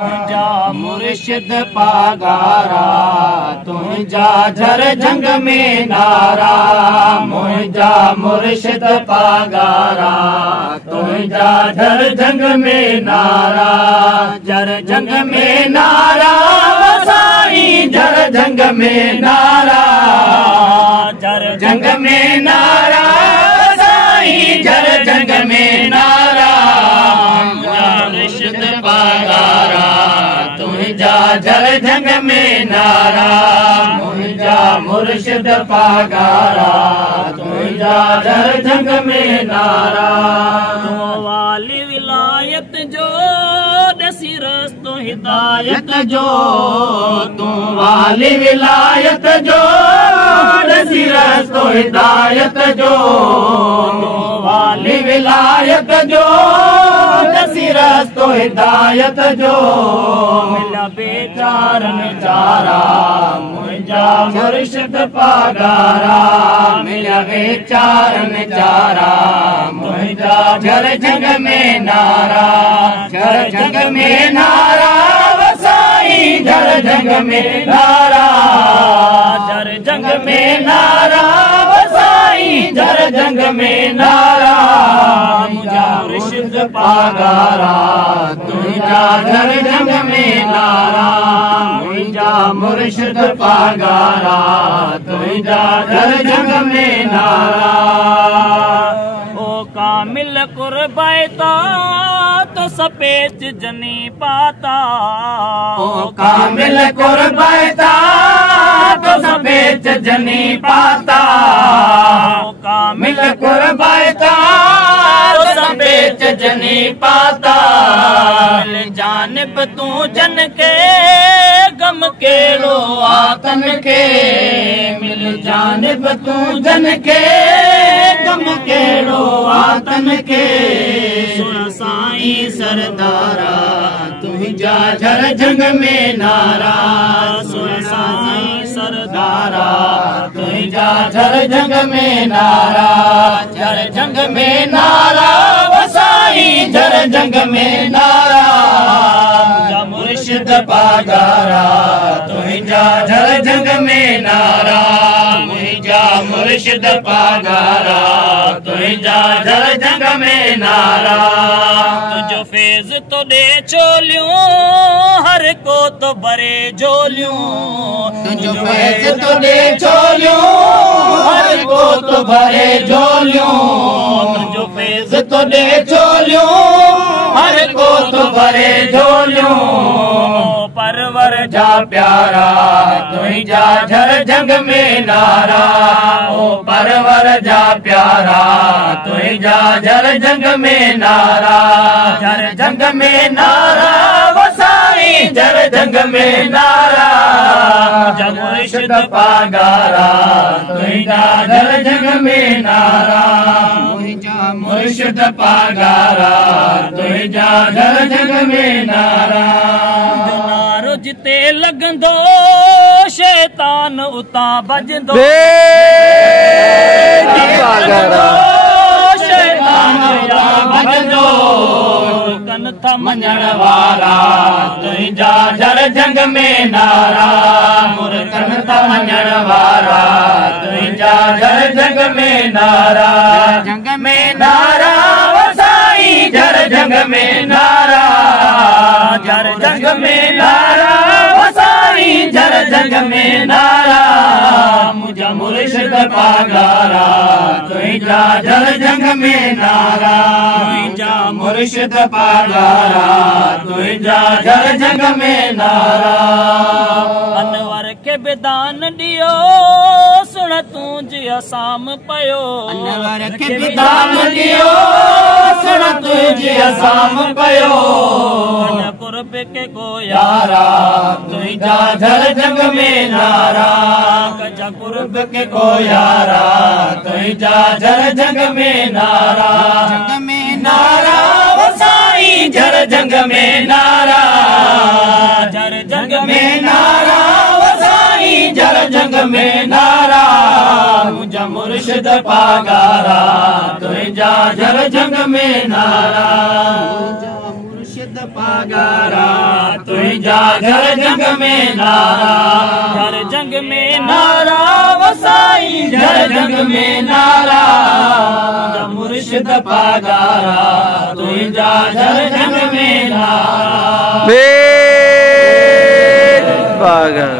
तुझा मुर्शिद पागारा, तुझा झर जंग में नारा, मुझा मुर्शिद पागारा, तुझा झर जंग में नारा, झर जंग में नारा, वसाई झर जंग में नारा, झर जंग में नारा, वसाई झर जंग में नारा, मुर्शिद पागारा, तुझा झर जंग में नारा, मुझा मुर्शिद पागारा, तुझा झर जंग में नारा। तू वाली विलायत जो दसी रस्तो हिदायत जो, तू वाली विलायत जो दसी रस्तो हिदायत जो, तू वाली विलायत जो दसी रस्तो हिदायत जो, मिला बेचारन चारा, मुझा मुर्शिद पागारा, मिला बेचारन चारा, मुझा झर जंग में नारा, झर जंग में नारा, वसाई झर जंग में नारा, झर जंग में नारा, वसाई झर जंग में नारा, मुझा मुर्शिद पागारा, तुझा झर जंग में नारा, मुझा मुर्शिद पागारा, तुझा झर जंग में नारा। ओ कामिल कुर्बायता तो सपेच जनी पाता, ओ कामिल कुर्बायता तो सपेच जनी पाता, ओ कामिल कुर्बायता तो सपेच जनी पाता, मिल जानिब तू जन के गम के रो आतन के, मिल जानिब तू जन के गम के रो आतन के, सुन साईं सरदारा, तुझा झर जंग में नारा, सुन साईं सरदारा, तुझा झर जंग में नारा, झर जंग में नारा, वसाई झर जंग में नारा, तुझा मुर्शिद पागारा, तुझा झर जंग में नारा, मुझा मुर्शिद पागारा, तुझा झर जंग में नारा। तुझो फेज तो दे चोलियूं, हर को तो बरे झोलियूं, तुझो फेज तो दे चोलियूं, हर को तो भरे झोलियूं, तुझो फेज तो दे चोलियूं, हर को तो भरे झोलियूं, परवर जा प्यारा, तुझा झर जंग में नारा, ओ परवर जा प्यारा, तुझा झर जंग में नारा, झर जंग में नारा, वसाई झर जंग में नारा, मुझा मुर्शिद पागारा, तुझा झर जंग में नारा, मुझा मुर्शिद पागारा, तुझा झर जंग में नारा। नारो जिते लगंदो शैतान उता बजंदो, शैतान उता बजंदो, कन था मञण वारा, तुझा झर जंग में नारा, मुर्कन था मञण वारा, तुझा झर जंग में नारा, जंग में नारा, वसाई झर जंग में नारा, झर जंग में नारा, वसाई झर जंग में नारा, मुझा मुर्शिद पागारा, तुझा झर जंग में नारा, मुझा मुर्शिद पागारा, तुझा झर जंग में नारा। अनवर के बिदान दियो, सुन तुझी असाम पयो, अनवर के बिदान दियो, सुन तुझी असाम पयो, कुर्ब के को यारा, तुझा झर जंग में नारा, कजा कुर्ब के को यारा, तुझा झर जंग में नारा, जंग में नारा, वसाई झर जंग में नारा, झर जंग में नारा, वसाई झर जंग में नारा, मुझा मुर्शिद पागारा, तुझा झर जंग में नारा, मुर्शिद पागारा। तुंहिंजा घर जंग में नारा घर जंग में नारा वसाई घर जंग में नारा मुर्शिद पागारा तुंहिंजा घर जंग में नारा पागल